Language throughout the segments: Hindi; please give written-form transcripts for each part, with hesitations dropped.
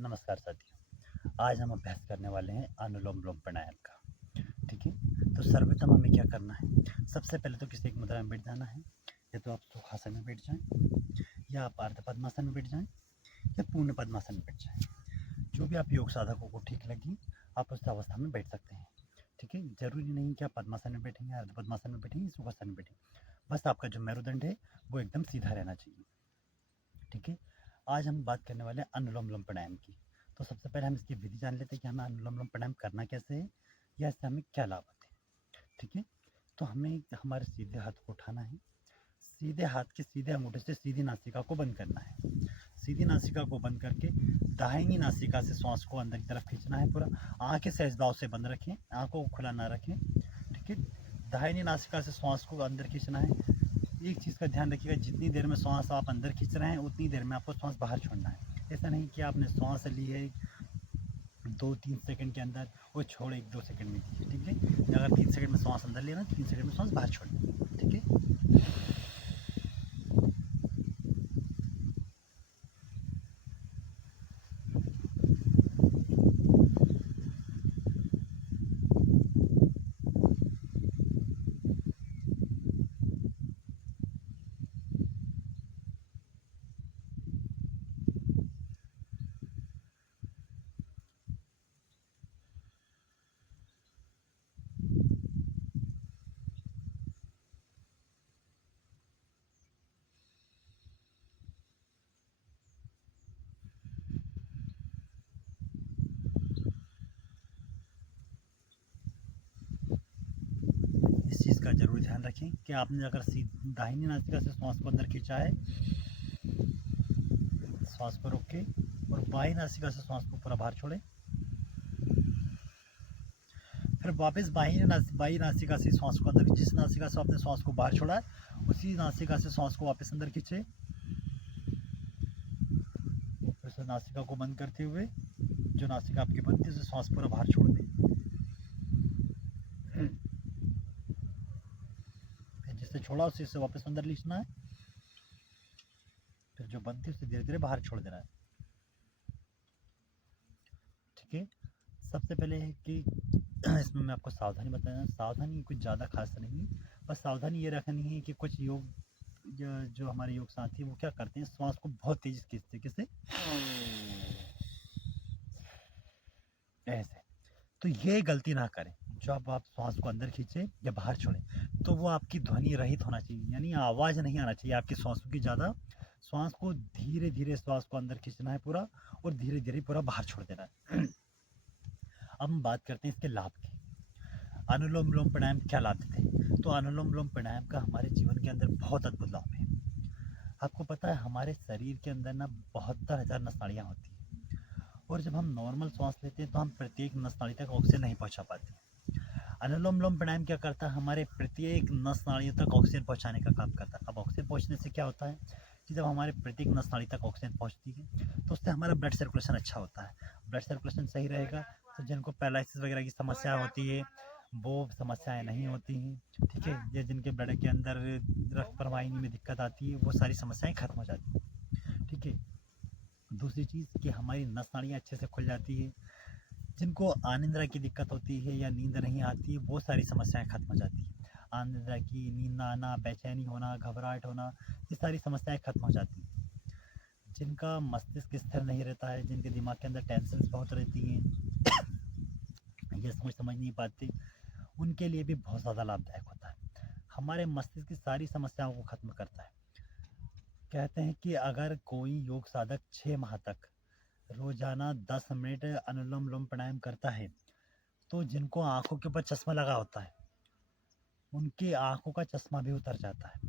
नमस्कार साथियों। आज हम अभ्यास करने वाले हैं अनुलोम विलोम प्राणायाम का। ठीक है। तो सर्वप्रथम हमें क्या करना है, सबसे पहले तो किसी एक मुद्रा में बैठ जाना है। या तो आप सुखासन में बैठ जाएं, या आप अर्ध पद्मासन में बैठ जाएं, या पूर्ण पद्मासन में बैठ जाएं। जो भी आप योग साधकों को ठीक लगी आप उस अवस्था में बैठ सकते हैं। ठीक है। जरूरी नहीं कि आप पद्मासन में बैठेंगे, अर्ध पद्मासन में बैठेंगे, सुखासन में बैठेंगे। बस आपका जो मेरुदंड है वो एकदम सीधा रहना चाहिए। ठीक है। आज हम बात करने वाले हैं अनुलोम विलोम प्राणायाम की। तो सबसे पहले हम इसकी विधि जान लेते हैं कि हमें अनुलोम विलोम प्राणायाम करना कैसे है, या इससे हमें क्या लाभ होते हैं। ठीक है। तो हमें हमारे सीधे हाथ को उठाना है, सीधे हाथ के सीधे अंगूठे से सीधी नासिका को बंद करना है। सीधी नासिका को बंद करके दाहिनी नासिका से श्वास को अंदर की तरफ खींचना है पूरा। आंखें सहज भाव से बंद रखें, आंखों को खुला ना रखें। ठीक है। दाहिनी नासिका से श्वास को अंदर खींचना है। एक चीज़ का ध्यान रखिएगा, जितनी देर में श्वास आप अंदर खींच रहे हैं उतनी देर में आपको श्वास बाहर छोड़ना है। ऐसा नहीं कि आपने श्वास ली है 2-3 सेकंड के अंदर वो छोड़ 1-2 सेकंड में कीजिए। ठीक है। अगर 3 सेकंड में श्वास अंदर लेना, 3 सेकंड में श्वास बाहर छोड़ना। ठीक है। इस चीज़ का जरूर ध्यान रखें कि आपने अगर दाहिनी नासिका से श्वास को अंदर खींचा है, श्वास को रोक के, और बाई नासिका से श्वास को पूरा बाहर छोड़ें। फिर वापस बाई नासिका से श्वास को अंदर, जिस नासिका से आपने श्वास को बाहर छोड़ा है उसी नासिका से श्वास को वापस अंदर खींचे। फिर से नासिका को बंद करते हुए जो नासिका आपकी बंद थी उसे श्वास पूरा बाहर छोड़ दें। फिर जिससे छोड़ा उसे वापस अंदर खींचना है। फिर जो बंद थी उसे धीरे धीरे बाहर छोड़ देना है। ठीक है। सबसे पहले है कि इसमें मैं आपको सावधानी बताना, सावधानी कुछ ज़्यादा खास नहीं, बस सावधानी ये रखनी है कि कुछ योग जो हमारे योग साथी वो क्या करते हैं, श्वास को बहुत तेज खींचते किससे, ऐसे। तो ये गलती ना करें। जब आप श्वास को अंदर खींचे या बाहर छोड़ें तो वो आपकी ध्वनि रहित होना चाहिए, यानी आवाज़ नहीं आना चाहिए आपकी श्वासों की ज़्यादा। श्वास को धीरे धीरे श्वास को अंदर खींचना है पूरा, और धीरे धीरे पूरा बाहर छोड़ देना है। अब हम बात करते हैं इसके लाभ की। अनुलोम विलोम प्राणायाम क्या लाभ देते हैं। तो अनुलोम विलोम प्राणायाम का हमारे जीवन के अंदर बहुत अद्भुत लाभ है। आपको पता है हमारे शरीर के अंदर ना 72,000 नसनाड़ियाँ होती हैं, और जब हम नॉर्मल श्वास लेते हैं तो हम प्रत्येक नसनाड़ी तक ऑक्सीजन नहीं पहुंचा पाते। अनुलोम विलोम प्राणायाम क्या करता है, हमारे प्रत्येक नसनाड़ियों तक ऑक्सीजन पहुंचाने का काम करता है। अब ऑक्सीजन पहुंचने से क्या होता है कि जब हमारे प्रत्येक नसनाड़ी तक ऑक्सीजन पहुंचती है तो उससे हमारा ब्लड सर्कुलेशन अच्छा होता है। ब्लड सर्कुलेशन सही रहेगा तो जिनको पैरालिसिस वगैरह की समस्या होती है वो समस्याएं नहीं होती हैं। ठीक है। ये जिनके ब्लड के अंदर रक्त प्रवाहिनी में दिक्कत आती है वो सारी समस्याएं खत्म हो जाती हैं। ठीक है। दूसरी चीज़ कि हमारी नस नाड़ियाँ अच्छे से खुल जाती है। जिनको अनिद्रा की दिक्कत होती है या नींद नहीं आती है वो सारी समस्याएं खत्म हो जाती है। अनिद्रा की, नींद ना आना, बेचैनी होना, घबराहट होना, ये सारी समस्याएं खत्म हो जाती हैं। जिनका मस्तिष्क स्थिर नहीं रहता है, जिनके दिमाग के अंदर टेंशन बहुत रहती हैं, ये समझ नहीं पाते, उनके लिए भी बहुत ज़्यादा लाभदायक होता है। हमारे मस्तिष्क की सारी समस्याओं को खत्म करता है। कहते हैं कि अगर कोई योग साधक 6 माह तक रोजाना 10 मिनट अनुलोम विलोम प्राणायाम करता है तो जिनको आंखों के ऊपर चश्मा लगा होता है उनकी आंखों का चश्मा भी उतर जाता है।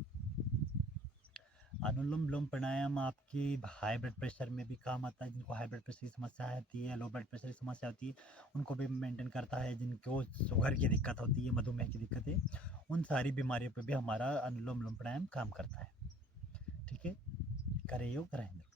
अनुलोम विलोम प्राणायाम आपके हाई ब्लड प्रेशर में भी काम आता है। जिनको हाई ब्लड प्रेशर की समस्या आती है, लो ब्लड प्रेशर की समस्या होती है, उनको भी मेंटेन करता है। जिनको शुगर की दिक्कत होती है, मधुमेह की दिक्कत है, उन सारी बीमारियों पर भी हमारा अनुलोम विलोम प्राणायाम काम करता है। ठीक है। करें योग रहेंगे।